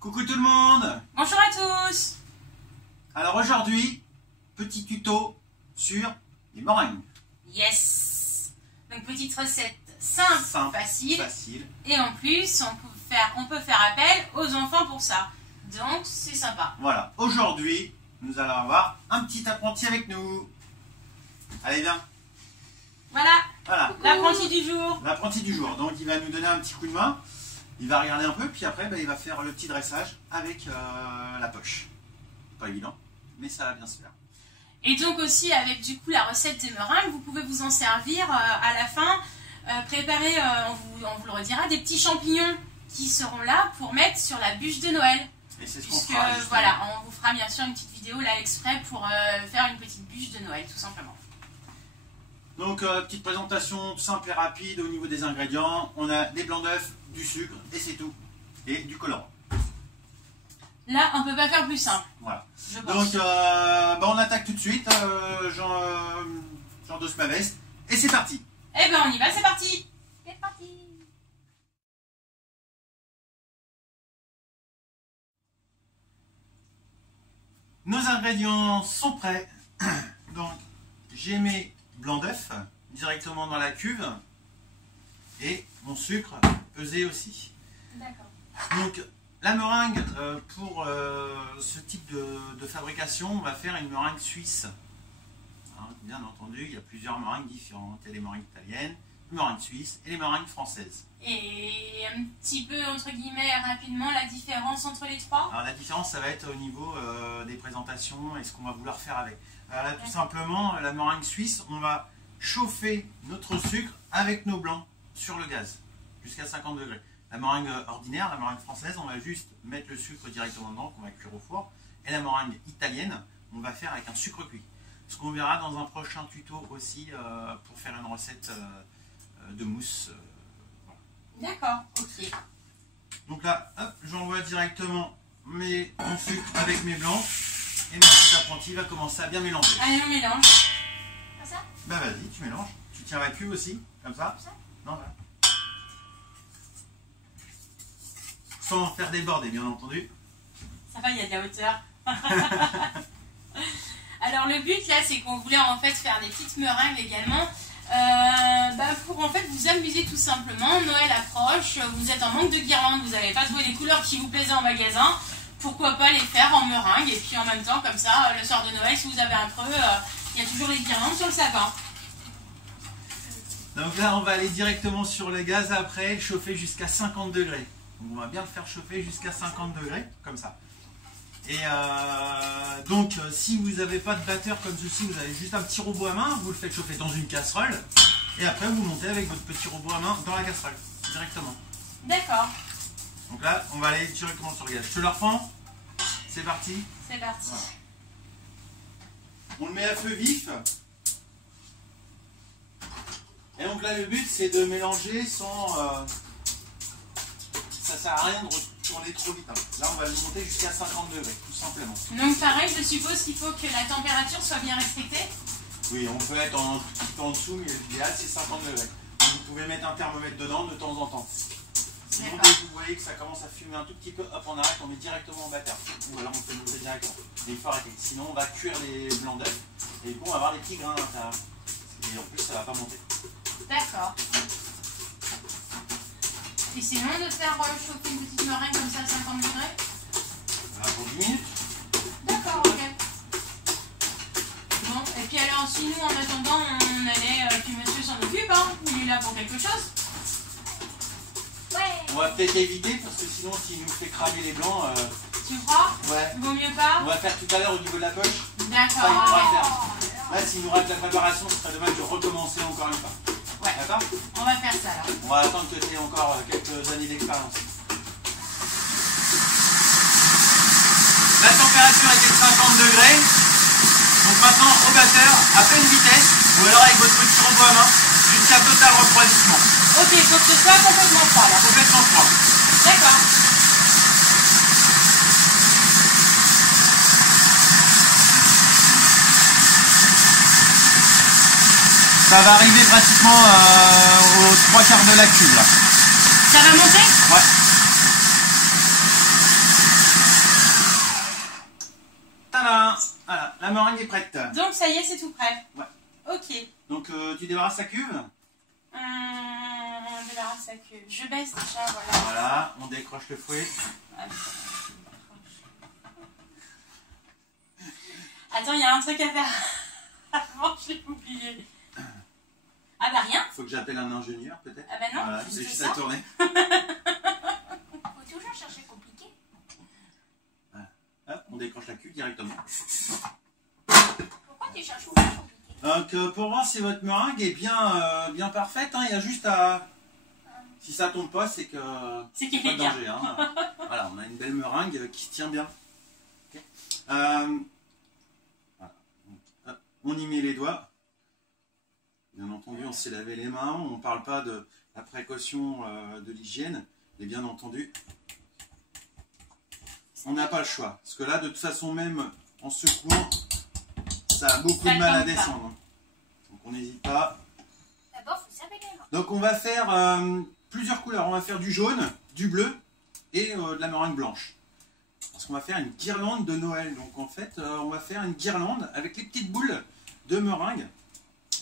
Coucou tout le monde. Bonjour à tous. Alors aujourd'hui, petit tuto sur les meringues. Yes. Donc petite recette simple, facile. Et en plus, on peut faire appel aux enfants pour ça. Donc c'est sympa. Voilà, aujourd'hui, nous allons avoir un petit apprenti avec nous. Allez, viens. Voilà. Voilà. L'apprenti du jour. L'apprenti du jour. Donc il va nous donner un petit coup de main. Il va regarder un peu, puis après il va faire le petit dressage avec la poche. Pas évident, mais ça va bien se faire. Et donc aussi avec du coup la recette des meringues, vous pouvez vous en servir à la fin. Préparer, on vous le redira, des petits champignons qui seront là pour mettre sur la bûche de Noël. Et c'est ce qu'on fera. Voilà, on vous fera bien sûr une petite vidéo là exprès pour faire une petite bûche de Noël tout simplement. Donc petite présentation simple et rapide au niveau des ingrédients. On a des blancs d'œufs, du sucre et c'est tout. Et du colorant. Là, on ne peut pas faire plus simple. Voilà. Je pense. Donc on attaque tout de suite. J'endosse ma veste. Et c'est parti. Eh ben on y va, c'est parti. C'est parti. Nos ingrédients sont prêts. Donc j'ai mes blancs d'œufs directement dans la cuve. Et mon sucre pesé aussi. D'accord. Donc la meringue, pour ce type de fabrication, on va faire une meringue suisse. Hein, bien entendu, il y a plusieurs meringues différentes. Il y a les meringues italiennes, les meringues suisses et les meringues françaises. Et un petit peu, entre guillemets, rapidement, la différence entre les trois? Alors la différence, ça va être au niveau des présentations et ce qu'on va vouloir faire avec. Là, tout simplement, la meringue suisse, on va chauffer notre sucre avec nos blancs sur le gaz, jusqu'à 50 degrés. La meringue ordinaire, la meringue française, on va juste mettre le sucre directement dedans, qu'on va cuire au four. Et la meringue italienne, on va faire avec un sucre cuit. Ce qu'on verra dans un prochain tuto aussi pour faire une recette de mousse. Voilà. D'accord, ok. Donc là, j'envoie directement mon sucre avec mes blancs. Et mon petit apprenti va commencer à bien mélanger. Allez, on mélange. Comme ça? Bah vas-y, tu mélanges. Tu tiens la cuve aussi, comme ça. Comme ça? Non, là. Sans faire déborder, bien entendu. Ça va, il y a de la hauteur. Alors le but là, c'est qu'on voulait en fait faire des petites meringues également. Pour en fait vous amuser tout simplement. Noël approche, vous êtes en manque de guirlandes, vous n'avez pas trouvé les couleurs qui vous plaisaient en magasin. Pourquoi pas les faire en meringue, et puis en même temps, comme ça, le soir de Noël, si vous avez un creux, il y a toujours les guirlandes sur le sapin. Donc là, on va aller directement sur le gaz après, chauffer jusqu'à 50 degrés. Donc on va bien le faire chauffer jusqu'à 50 degrés, comme ça. Et donc, si vous n'avez pas de batteur comme ceci, vous avez juste un petit robot à main, vous le faites chauffer dans une casserole, et après vous montez avec votre petit robot à main dans la casserole, directement. D'accord. Donc là, on va aller directement sur le gaz. Je te le reprends. C'est parti. C'est parti. Voilà. On le met à feu vif. Et donc là, le but, c'est de mélanger sans... ça sert à rien de retourner trop vite. Hein. Là, on va le monter jusqu'à 50 degrés, tout simplement. Donc pareil, je suppose qu'il faut que la température soit bien respectée. Oui, on peut être un petit peu en dessous, mais l'idéal, c'est 50 degrés. Donc, vous pouvez mettre un thermomètre dedans de temps en temps. Sinon, dès que vous voyez que ça commence à fumer un tout petit peu, hop, on arrête, on met directement au batteur. Ou alors on peut l'ouvrir directement. Mais il faut arrêter. Sinon, on va cuire les blancs d'œufs. Et du coup, on va avoir des petits grains à l'intérieur. Et en plus, ça va pas monter. D'accord. Et c'est long de faire chauffer une petite meringue comme ça à 50 degrés? Voilà, pour 10 minutes. D'accord, ok. Bon, et puis alors, si nous, en attendant, on allait, que monsieur s'en occupe, hein, il est là pour quelque chose. Ouais. On va peut-être éviter parce que sinon, s'il nous fait cramer les blancs. Tu crois? Ouais. Vaut mieux pas? On va faire tout à l'heure au niveau de la poche. D'accord. Ça, il pourra le faire. Là, s'il nous rate la préparation, ce serait dommage de recommencer encore une fois. Ouais. D'accord? On va faire ça alors. On va attendre que tu aies encore quelques années d'expérience. La température était de 50 degrés. Donc maintenant, au batteur, à pleine vitesse, ou alors avec votre petit robot à main, jusqu'à total refroidissement. Ok, il faut que ce soit complètement froid là. Complètement froid. D'accord. Ça va arriver pratiquement aux 3/4 de la cuve là. Ça va monter? Ouais. est prête. Donc ça y est, c'est tout prêt. Ouais. Ok. Donc tu débarrasses ta cuve. On débarrasse la cuve. Je baisse déjà, voilà. Voilà, on décroche le fouet. Attends, il y a un truc à faire. Avant, j'ai oublié. Ah bah rien. Faut que j'appelle un ingénieur peut-être. Ah bah non, voilà, c'est juste à tourner. Faut toujours chercher compliqué. Voilà. Hop, on décroche la cuve directement. Pourquoi tu cherches toujours compliqué? Donc pour voir si votre meringue est bien parfaite, hein, il y a juste à... Si ça tombe pas, c'est que... C'est qu'il pas est de bien. danger. Hein. Voilà, on a une belle meringue qui se tient bien. Okay. Voilà. Hop, on y met les doigts. Bien entendu, on s'est lavé les mains. On ne parle pas de la précaution de l'hygiène. Mais bien entendu, on n'a pas le choix. Parce que là, de toute façon, même en secouant, ça a beaucoup Ça de mal à tombe pas. descendre. Donc on n'hésite pas. D'abord, faut se laver les mains. Donc on va faire plusieurs couleurs. On va faire du jaune, du bleu et de la meringue blanche. Parce qu'on va faire une guirlande de Noël. Donc en fait, on va faire une guirlande avec les petites boules de meringue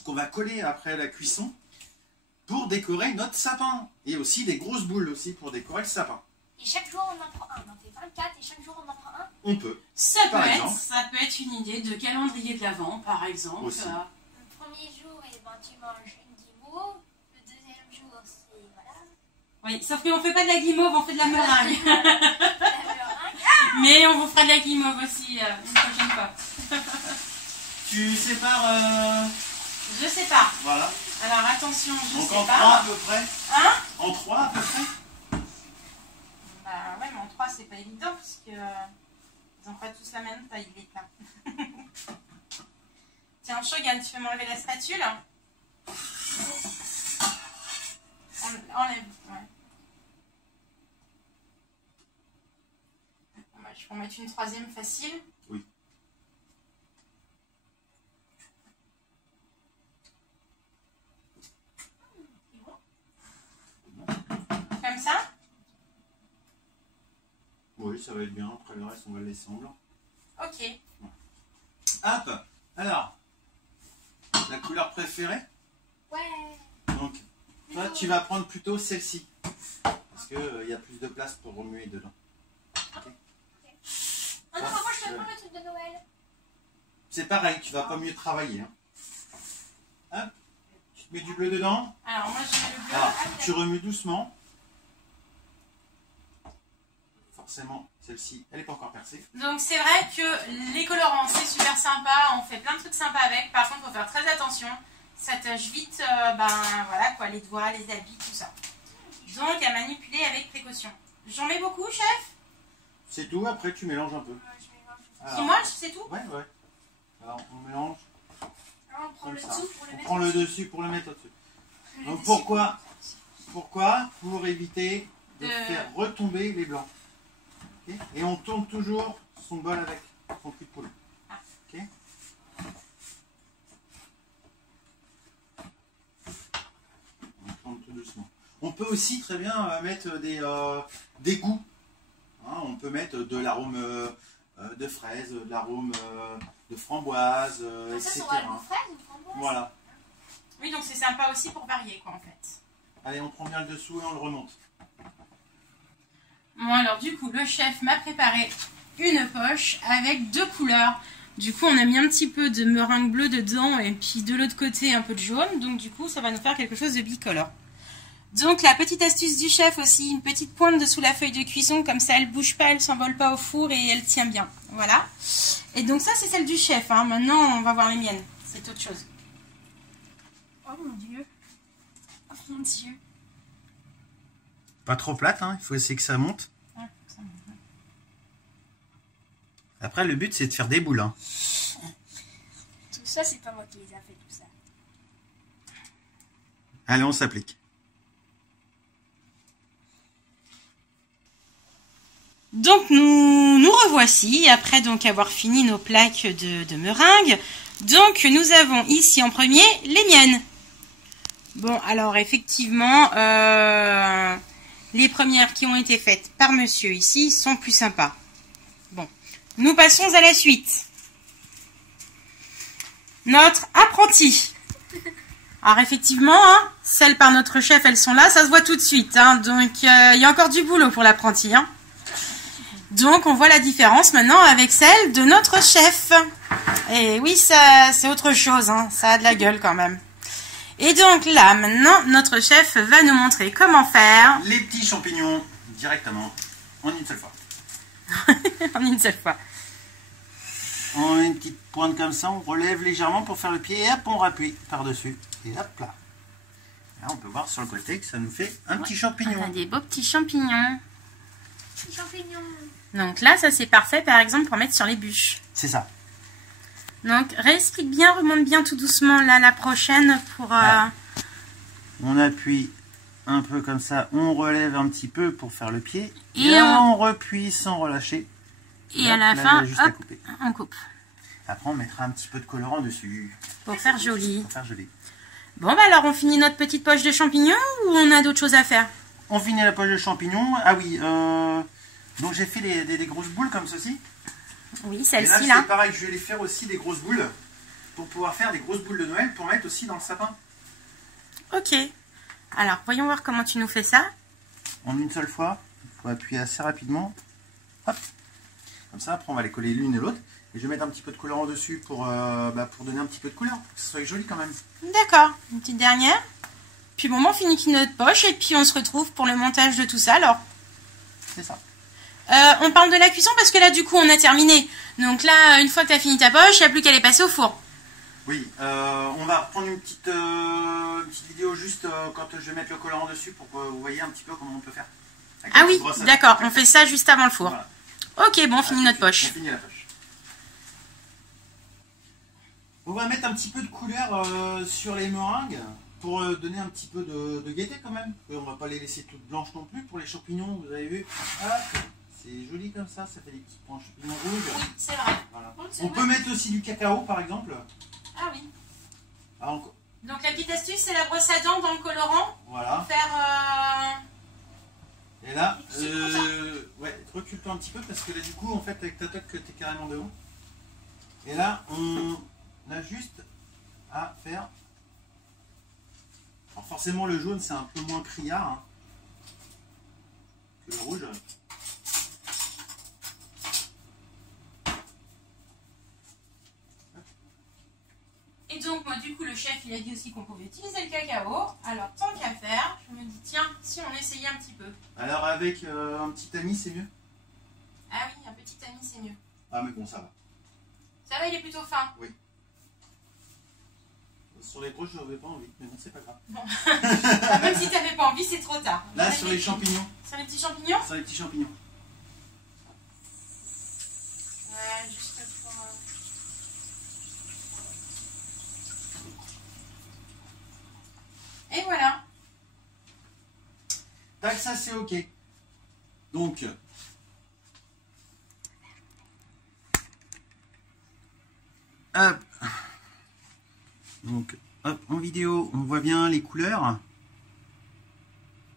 qu'on va coller après la cuisson pour décorer notre sapin. Et aussi des grosses boules aussi pour décorer le sapin. Et chaque jour, on en prend un. On en fait 24 et chaque jour, on en prend un. On peut. Ça peut, Par être, exemple. ça peut être une idée de calendrier de l'Avent, par exemple. Aussi. Le premier jour, eh ben, tu manges une guimauve. Le deuxième jour, c'est voilà. Oui, sauf qu'on fait pas de la guimauve, on fait de la meringue. La meringue. Mais on vous fera de la guimauve aussi une prochaine fois. Tu sépares... Je sais pas. Voilà. Alors attention, je Donc sais en 3 pas. à peu près. Hein? En 3 à peu près. Bah ouais, mais en 3 c'est pas évident parce que ils ont pas tous la même taille les plats. Tiens, Shogun, tu peux m'enlever la spatule? Enlève, ouais. Bon, bah, je peux en mettre une troisième facile. Oui. Comme ça? Oui, ça va être bien. Après le reste, on va le laisser en blanc. Ok. Hop. Alors, la couleur préférée. Ouais. Donc, toi, tu vas prendre plutôt celle-ci. Parce qu'il y a plus de place pour remuer dedans. Ah non, moi, je peux prendre le truc de Noël. C'est pareil, tu vas pas mieux travailler. Hein. Hop. Tu te mets du bleu dedans. Alors moi je mets le bleu. Alors, tu remues doucement. Forcément, celle-ci, elle n'est pas encore percée. Donc c'est vrai que les colorants c'est super sympa, on fait plein de trucs sympas avec. Par contre, il faut faire très attention. Ça tâche vite, voilà quoi, les doigts, les habits, tout ça. Donc à manipuler avec précaution. J'en mets beaucoup, chef? C'est tout, après tu mélanges un peu. Je mélange. Alors, Si moi, c'est tout? ouais, ouais. Alors, on mélange Alors, on prend comme le ça. dessous pour le On mettre. prend le dessus pour le mettre au-dessus. Donc pourquoi? Pour éviter de faire retomber les blancs. Okay. Et on tourne toujours son bol avec son cul de poule. Okay. On tourne tout doucement. On peut aussi très bien mettre des goûts. Hein, on peut mettre de l'arôme de fraise, de l'arôme de framboise, Comme ça, etc. ça aura le goût fraise ou framboise. Voilà. Oui, donc c'est sympa aussi pour varier quoi en fait. Allez, on prend bien le dessous et on le remonte. Bon alors du coup, le chef m'a préparé une poche avec 2 couleurs. Du coup, on a mis un petit peu de meringue bleue dedans et puis de l'autre côté un peu de jaune. Donc du coup, ça va nous faire quelque chose de bicolore. Donc la petite astuce du chef aussi, une petite pointe dessous la feuille de cuisson, comme ça elle bouge pas, elle s'envole pas au four et elle tient bien. Voilà. Et donc ça c'est celle du chef. Hein. Maintenant on va voir les miennes. C'est autre chose. Oh mon dieu. Oh mon dieu. Pas trop plate, hein. Il faut essayer que ça monte. Après, le but c'est de faire des boules. Hein. Tout ça, c'est pas moi qui les a fait, tout ça. Allez, on s'applique. Donc nous revoici après donc avoir fini nos plaques de meringue. Donc nous avons ici en premier les miennes. Bon alors effectivement les premières qui ont été faites par monsieur ici sont plus sympas. Bon, nous passons à la suite. notre apprenti. Alors effectivement, hein, celles par notre chef, elles sont là, ça se voit tout de suite. Hein, donc il y a encore du boulot pour l'apprenti. Hein. Donc on voit la différence maintenant avec celle de notre chef. Et oui, ça c'est autre chose, hein, ça a de la gueule quand même. Et donc là, maintenant, notre chef va nous montrer comment faire. Les petits champignons directement, en une seule fois. En une seule fois. On met une petite pointe comme ça, on relève légèrement pour faire le pied et hop, on rappuie par-dessus. Et hop là. Là, on peut voir sur le côté que ça nous fait un petit champignon. On a des beaux petits champignons. Petit champignon. Donc là, ça c'est parfait par exemple pour mettre sur les bûches. C'est ça. Donc réexplique bien, remonte bien tout doucement là la prochaine pour... On appuie un peu comme ça, on relève un petit peu pour faire le pied. Et là, on replie sans relâcher. Et hop, à la là, fin, il y a juste à hop, couper. on coupe. Après, on mettra un petit peu de colorant dessus Pour faire joli. pour faire joli. Bon bah alors on finit notre petite poche de champignons ou on a d'autres choses à faire? On finit la poche de champignons. Ah oui, donc j'ai fait des grosses boules comme ceci. Oui, Et celle-ci là, là. c'est pareil, je vais les faire aussi des grosses boules pour pouvoir faire des grosses boules de Noël pour mettre aussi dans le sapin. Ok. Alors voyons voir comment tu nous fais ça. En une seule fois, il faut appuyer assez rapidement. Hop. Comme ça, après on va les coller l'une et l'autre. Et je vais mettre un petit peu de colorant dessus pour donner un petit peu de couleur, pour que ce soit joli quand même. D'accord, une petite dernière. Puis bon, on finit notre poche et puis on se retrouve pour le montage de tout ça alors. C'est ça. On parle de la cuisson parce que là du coup on a terminé. Donc là, une fois que tu as fini ta poche, il n'y a plus qu'à les passer au four. Oui, on va reprendre une petite vidéo juste quand je vais mettre le colorant dessus pour que vous voyez un petit peu comment on peut faire. Avec Ah la oui, petite brosse à d'accord, dents. on fait ça juste avant le four. Voilà. Ok, bon, on finit notre poche. On finit la poche. On va mettre un petit peu de couleur sur les meringues pour donner un petit peu de gaieté quand même. Et on va pas les laisser toutes blanches non plus pour les champignons, vous avez vu. Hop, c'est joli comme ça fait des petits points champignons rouges. Oui, c'est vrai. Voilà. Oui, c'est On vrai. peut mettre aussi du cacao par exemple. Ah oui. Ah, encore. Donc la petite astuce, c'est la brosse à dents dans le colorant. Voilà. Pour faire... Et là, C'est comme ça. ouais, recule-toi un petit peu parce que là du coup en fait avec ta toque t'es carrément devant. Et là on a juste à faire. Alors forcément le jaune c'est un peu moins criard hein, que le rouge. Et donc moi du coup le chef il a dit aussi qu'on pouvait utiliser le cacao. Alors tant qu'à faire, je me dis tiens, si on essayait un petit peu. Alors avec un petit tamis c'est mieux. Ah oui, un petit ami c'est mieux. Ah mais bon ça va. Ça va, il est plutôt fin. Sur les broches j'avais pas envie, mais bon c'est pas grave. Bon. Même si tu n'avais pas envie, c'est trop tard. Là sur les champignons. Sur les petits champignons. Sur les petits champignons. Ouais, juste pour... Et voilà. Tac, ça c'est ok. Donc hop. Donc hop, en vidéo on voit bien les couleurs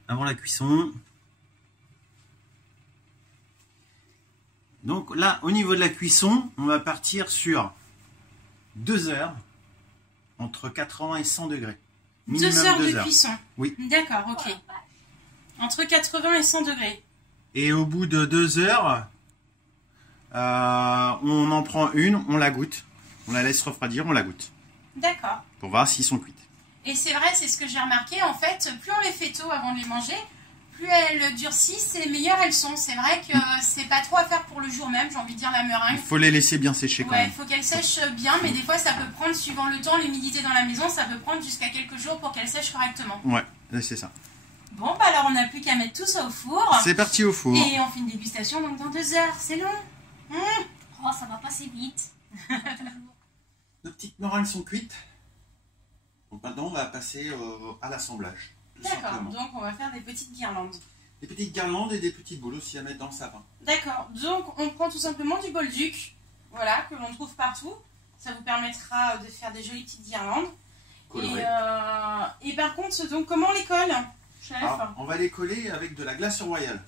avant la cuisson. Donc là au niveau de la cuisson on va partir sur 2 heures entre 80 et 100 degrés. Minimum 2 heures 2 de heures. cuisson. Oui. D'accord, ok. Entre 80 et 100 degrés. Et au bout de 2 heures, on en prend une, on la goûte. On la laisse refroidir, on la goûte. D'accord. Pour voir s'ils sont cuites. Et c'est vrai, c'est ce que j'ai remarqué, en fait, plus on les fait tôt avant de les manger, plus elles durcissent et meilleures elles sont. C'est vrai que c'est pas trop à faire pour le jour même, j'ai envie de dire la Il meringue. faut les laisser bien sécher quand Ouais, il même. faut qu'elles sèchent bien, mais des fois ça peut prendre, suivant le temps, l'humidité dans la maison, ça peut prendre jusqu'à quelques jours pour qu'elles sèchent correctement. Ouais, c'est ça. Bon, bah alors on n'a plus qu'à mettre tout ça au four. C'est parti au four. Et on fait une dégustation donc dans 2 heures, c'est long. Oh, ça va passer vite. Nos petites meringues sont cuites. Donc maintenant on va passer à l'assemblage. Tout D'accord, simplement. donc on va faire des petites guirlandes. Des petites guirlandes et des petites boules aussi à mettre dans le sapin. D'accord, donc on prend tout simplement du bolduc, voilà, que l'on trouve partout. Ça vous permettra de faire des jolies petites guirlandes. Colorées. Et par contre, donc comment on les colle, chef? Alors, on va les coller avec de la glace royale.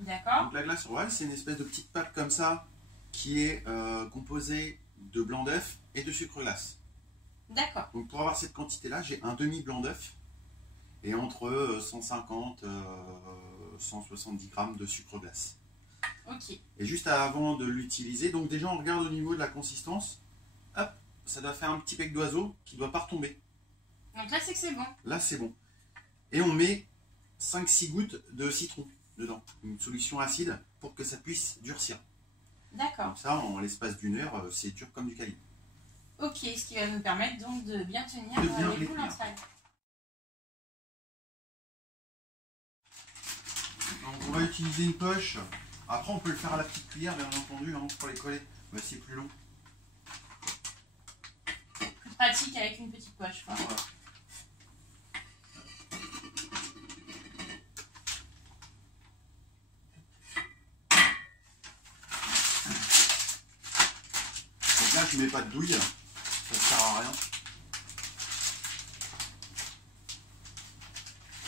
D'accord. Donc la glace royale, c'est une espèce de petite pâte comme ça qui est composée de blanc d'œuf et de sucre glace. D'accord. Donc pour avoir cette quantité-là, j'ai un demi blanc d'œuf et entre 150 170 grammes de sucre glace. Ok. Et juste avant de l'utiliser, donc déjà on regarde au niveau de la consistance, hop, ça doit faire un petit bec d'oiseau qui ne doit pas retomber. Donc là, c'est que c'est bon. Là c'est bon. Et on met 5-6 gouttes de citron dedans, une solution acide pour que ça puisse durcir. D'accord. Comme ça, en l'espace d'une heure, c'est dur comme du calibre. Ok, ce qui va nous permettre donc de bien tenir De bien les les boules tenir. entre elles. Donc on va utiliser une poche. Après on peut le faire à la petite cuillère bien entendu hein, pour les coller. Mais c'est plus long. Plus pratique avec une petite poche, quoi. Voilà. Donc là je mets pas de douille, ça sert à rien.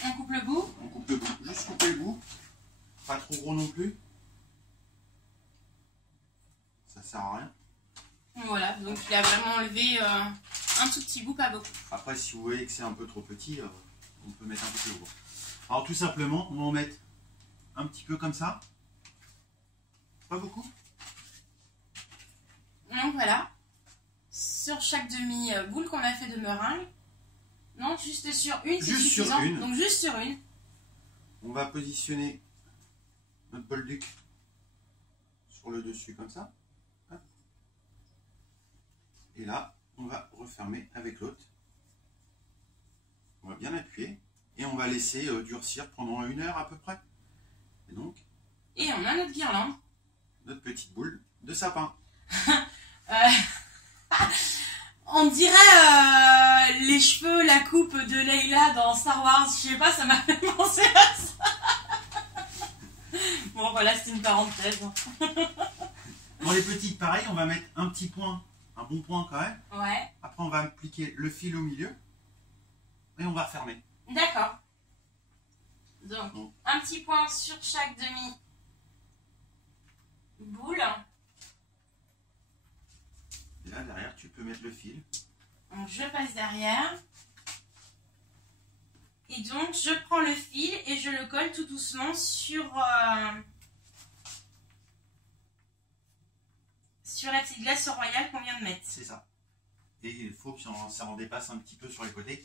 On coupe le bout. On coupe le bout, juste couper le bout, pas trop gros non plus. Ça sert à rien. Voilà, donc il a vraiment enlevé un tout petit bout, pas beaucoup. Après si vous voyez que c'est un peu trop petit, on peut mettre un peu plus gros. Alors tout simplement, on va en mettre un petit peu comme ça. Pas beaucoup. Donc voilà, sur chaque demi-boule qu'on a fait de meringue. Non, juste sur une, c'est Juste sur suffisant. une. Donc juste sur une. On va positionner notre bol duc sur le dessus comme ça. Hop. Et là, on va refermer avec l'autre. On va bien appuyer et on va laisser durcir pendant 1 heure à peu près. Et donc, Et on a notre guirlande. notre petite boule de sapin. On dirait les cheveux, la coupe de Leila dans Star Wars. Je sais pas, ça m'a fait penser à ça. Bon, voilà, c'est une parenthèse. Pour les petites, pareil, on va mettre un petit point, un bon point quand même. Ouais, Après, on va appliquer le fil au milieu et on va refermer. d'accord. Donc, Bon. un petit point sur chaque demi-boule. Et là, derrière, tu peux mettre le fil. Donc, je passe derrière. Et donc, je prends le fil et je le colle tout doucement sur la petite glace royale qu'on vient de mettre. C'est ça. Et il faut que ça en dépasse un petit peu sur les côtés.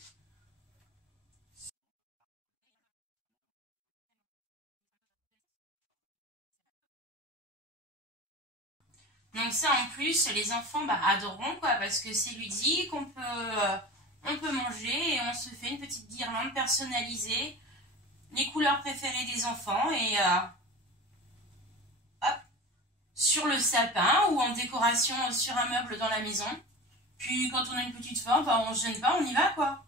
Donc ça, en plus, les enfants adoreront, quoi, parce que c'est ludique, on peut manger et on se fait une petite guirlande personnalisée, les couleurs préférées des enfants et hop, sur le sapin ou en décoration sur un meuble dans la maison. Puis quand on a une petite forme, on se gêne pas, on y va, quoi.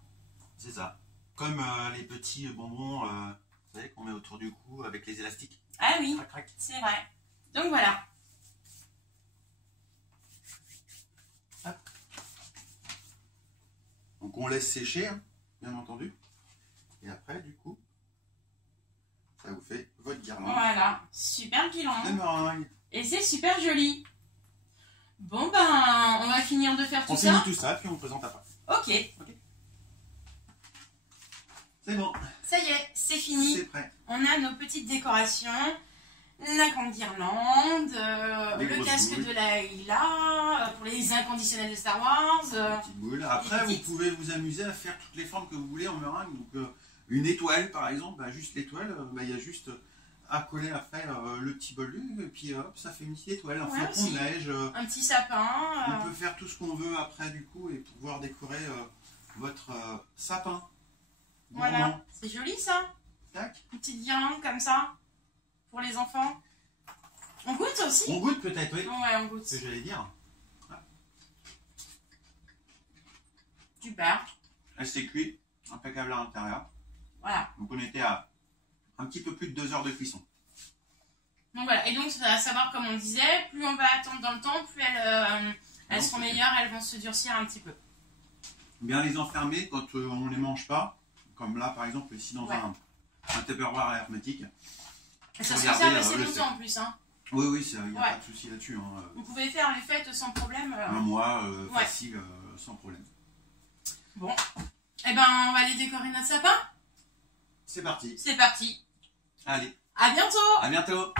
C'est ça. Comme les petits bonbons vous savez, qu'on met autour du cou avec les élastiques. Ah oui, Crac, crac. c'est vrai. Donc voilà. Donc on laisse sécher, hein, bien entendu. Et après, du coup, ça vous fait votre guirlande Voilà, super de guirlande. meringue. Et c'est super joli. Bon on va finir de faire tout On ça. finit tout ça, puis on présente après. Ok, C'est bon, ça y est, c'est fini. c'est prêt. On a nos petites décorations, la grande guirlande, Les le grosses casque boules. de Laila, pour les inconditionnels de Star Wars. Petite boule. Après, vous petites. pouvez vous amuser à faire toutes les formes que vous voulez en meringue. Donc, une étoile, par exemple, juste l'étoile, il y a juste à coller après le petit bol et puis hop, ça fait une petite étoile, un Ouais, flocon aussi. de neige. Un petit sapin. On peut faire tout ce qu'on veut après, du coup, et pouvoir décorer votre sapin. Voilà, Gourmand. c'est joli ça. Tac. Une petite guirlande comme ça, pour les enfants. On goûte aussi. On goûte peut-être, oui. Ouais, on goûte. Ce que j'allais dire. Super. Elle s'est cuite, impeccable à l'intérieur. Voilà. Donc on était à un petit peu plus de 2 heures de cuisson. Donc voilà, et donc à savoir comme on disait, plus on va attendre dans le temps, plus elles seront meilleures, elles vont se durcir un petit peu. Bien les enfermer quand on ne les mange pas, comme là par exemple ici dans Ouais. un Tupperware hermétique. Et ça se Regardez, conserve assez le longtemps steak. en plus. Hein. Oui, oui, il n'y a Ouais. pas de souci là-dessus. Hein. Vous pouvez faire les fêtes sans problème. Un mois Ouais. facile, sans problème. Bon. Eh ben, on va aller décorer notre sapin. C'est parti. C'est parti. Allez, À bientôt. à bientôt.